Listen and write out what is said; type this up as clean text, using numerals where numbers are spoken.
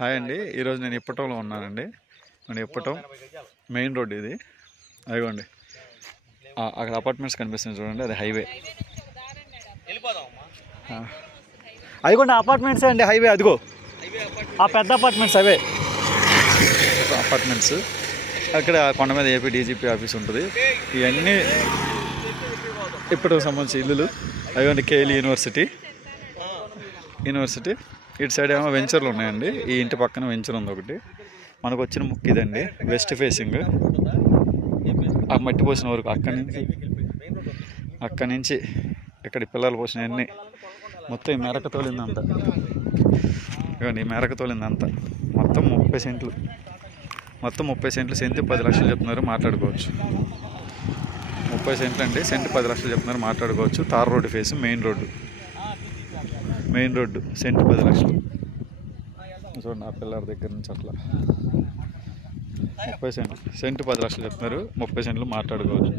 Hi అండి, ఈరోజు నేను ఇప్పటంలో ఉన్నానండి. నేను ఇప్పటం మెయిన్ రోడ్ ఇది. అదిగోండి అక్కడ అపార్ట్మెంట్స్ కనిపిస్తుంది చూడండి, అది హైవే. అదిగోండి అపార్ట్మెంట్స్ అండి, హైవే అదిగో ఆ పెద్ద అపార్ట్మెంట్స్ అవే అపార్ట్మెంట్స్. అక్కడ కొండ మీద ఏపీ డీజీపీ ఆఫీస్ ఉంటుంది. ఇవన్నీ ఇప్పటికి సంబంధించి ఇల్లులు. అదిగోండి కేఎల్ యూనివర్సిటీ. ఇటు సైడ్ ఏమో వెంచర్లు ఉన్నాయండి. ఈ ఇంటి పక్కన వెంచర్ ఉంది ఒకటి. మనకు వచ్చిన ముక్కు ఇదండి, వెస్ట్ ఫేసింగ్. ఆ మట్టి పోసిన వరకు అక్కడి నుంచి ఇక్కడ పిల్లలు పోసినవన్నీ మొత్తం ఈ మేరకు తోలిందంత. ఇవ్వండి ఈ మేరకు తోలిందంతా. మొత్తం 30 సెంట్లు. సెంటు 10 లక్షలు చెప్తున్నారు, మాట్లాడుకోవచ్చు. 30 సెంట్లు అండి, సెంటు 10 లక్షలు చెప్తున్నారు, మాట్లాడుకోవచ్చు. Tar road face main road cent 10 లక్షలు. చూడండి ఆ పిల్లల దగ్గర నుంచి అట్లా 30 సెంట్లు, సెంటు 10 లక్షలు చెప్తున్నారు, 30 సెంట్లు మాట్లాడుకోవచ్చు.